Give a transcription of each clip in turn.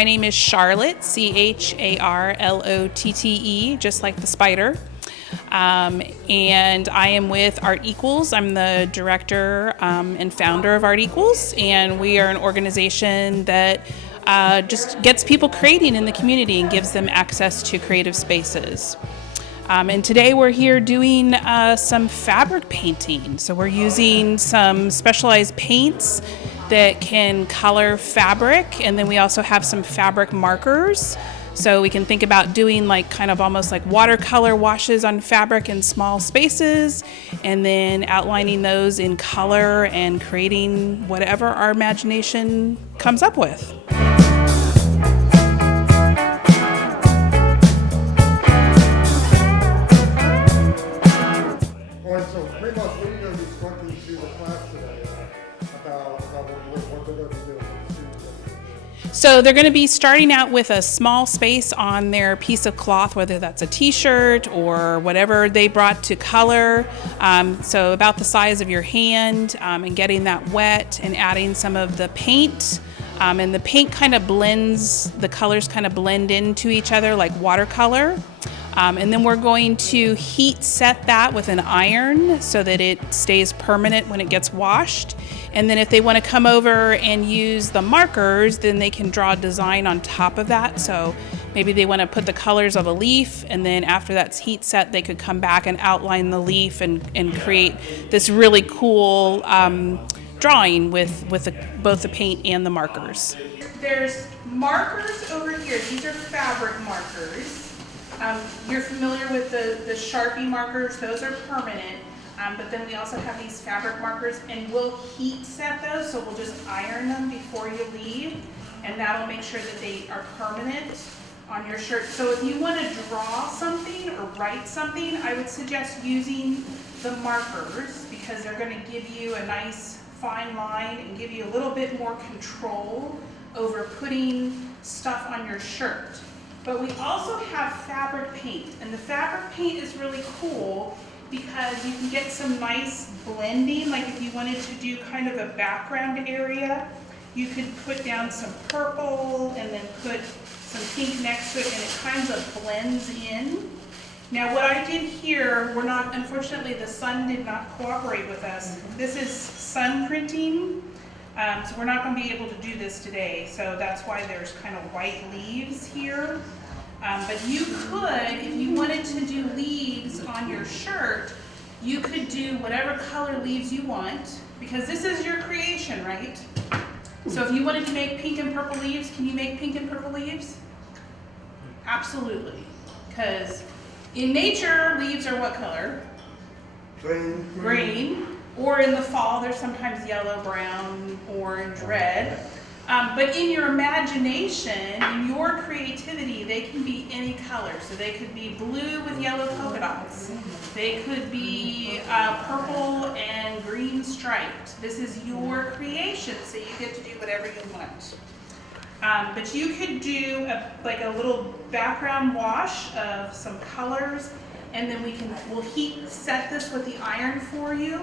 my name is Charlotte, Charlotte, just like the spider. And I am with Art Equals. I'm the director and founder of Art Equals, and we are an organization that just gets people creating in the community and gives them access to creative spaces. And today we're here doing some fabric painting. So we're using some specialized paints that can color fabric, and then we also have some fabric markers. So we can think about doing like kind of almost like watercolor washes on fabric in small spaces, and then outlining those in color and creating whatever our imagination comes up with. All right, so pretty much what are you going to be talking to the class today about what they're going to be doing? So they're going to be starting out with a small space on their piece of cloth, whether that's a t-shirt or whatever they brought to color. So about the size of your hand, and getting that wet and adding some of the paint. And the paint kind of blends, the colors kind of blend into each other like watercolor. And then we're going to heat set that with an iron so that it stays permanent when it gets washed. And then if they want to come over and use the markers, then they can draw a design on top of that. So maybe they want to put the colors of a leaf, and then after that's heat set, they could come back and outline the leaf and create this really cool drawing with both the paint and the markers. There's markers over here. These are fabric markers. You're familiar with the Sharpie markers. Those are permanent. But then we also have these fabric markers, and we'll heat set those, so we'll just iron them before you leave, and that'll make sure that they are permanent on your shirt. So if you want to draw something or write something, I would suggest using the markers, because they're going to give you a nice fine line and give you a little bit more control over putting stuff on your shirt. But we also have fabric paint, and the fabric paint is really cool because you can get some nice blending. Like if you wanted to do kind of a background area, you could put down some purple and then put some pink next to it, and it kind of blends in. Now what I did here, unfortunately the sun did not cooperate with us. This is sun printing, so we're not going to be able to do this today. So that's why there's kind of white leaves here. But you could, if you wanted to do leaves on your shirt, you could do whatever color leaves you want, because this is your creation, right? So if you wanted to make pink and purple leaves, can you make pink and purple leaves? Absolutely. Because in nature, leaves are what color? Green. Or in the fall, they're sometimes yellow, brown, orange, red. But in your imagination, in your creativity, they can be any color. So they could be blue with yellow polka dots. They could be purple and green striped. This is your creation, so you get to do whatever you want. But you could do like a little background wash of some colors, and then we'll heat set this with the iron for you.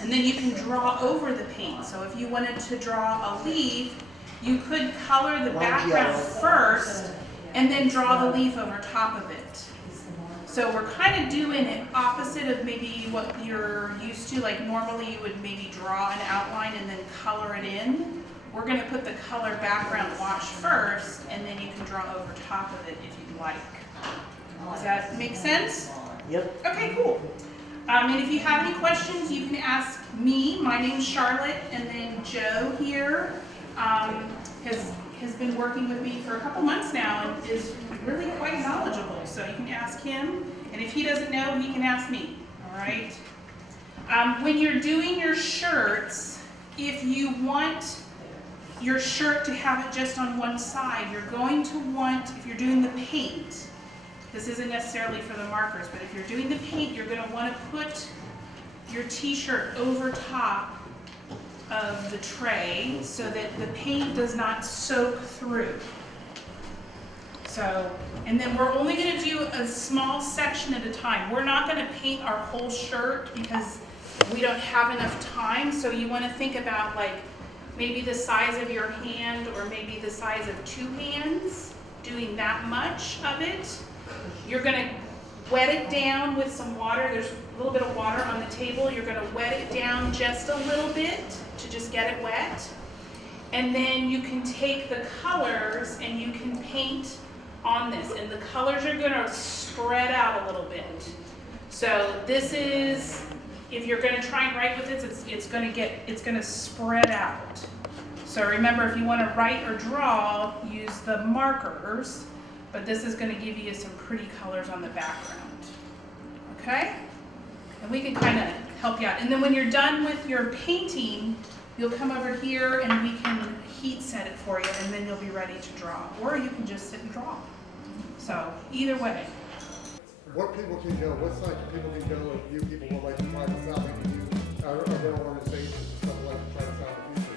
And then you can draw over the paint. So if you wanted to draw a leaf, you could color the background first and then draw the leaf over top of it. So we're kind of doing it opposite of maybe what you're used to. Like normally you would maybe draw an outline and then color it in. We're going to put the color background wash first, and then you can draw over top of it if you'd like. Does that make sense? Yep. Okay, cool. And if you have any questions, you can ask me. My name's Charlotte, and then Joe here has been working with me for a couple months now and is really quite knowledgeable. So you can ask him, and if he doesn't know, he can ask me. All right. When you're doing your shirts, if you want your shirt to have it just on one side, you're going to want, if you're doing the paint, this isn't necessarily for the markers, but if you're doing the paint, you're going to want to put your t-shirt over top of the tray so that the paint does not soak through. So, and then we're only going to do a small section at a time. We're not going to paint our whole shirt because we don't have enough time. So you want to think about like maybe the size of your hand or maybe the size of 2 hands, doing that much of it. You're gonna wet it down with some water. There's a little bit of water on the table. You're gonna wet it down just a little bit to just get it wet. And then you can take the colors and you can paint on this. And the colors are gonna spread out a little bit. So this is, if you're gonna try and write with this, it's gonna spread out. So remember, if you wanna write or draw, use the markers, but this is gonna give you some pretty colors on the background. Okay? And we can kind of help you out. And then when you're done with your painting, you'll come over here and we can heat set it for you, and then you'll be ready to draw. Or you can just sit and draw. So either way. What people can go, what site people can go if you people would like to try this out, maybe you, or their organizations and stuff like to try this out in the future?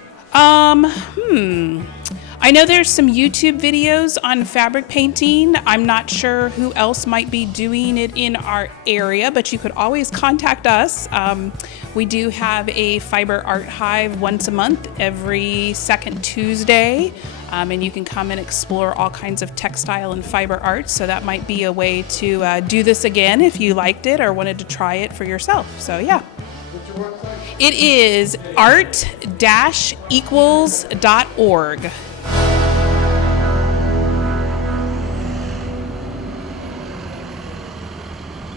I know there's some YouTube videos on fabric painting. I'm not sure who else might be doing it in our area, but you could always contact us. We do have a fiber art hive once a month, every second Tuesday. And you can come and explore all kinds of textile and fiber art. So that might be a way to do this again if you liked it or wanted to try it for yourself. So yeah. What's your website? It is art-equals.org.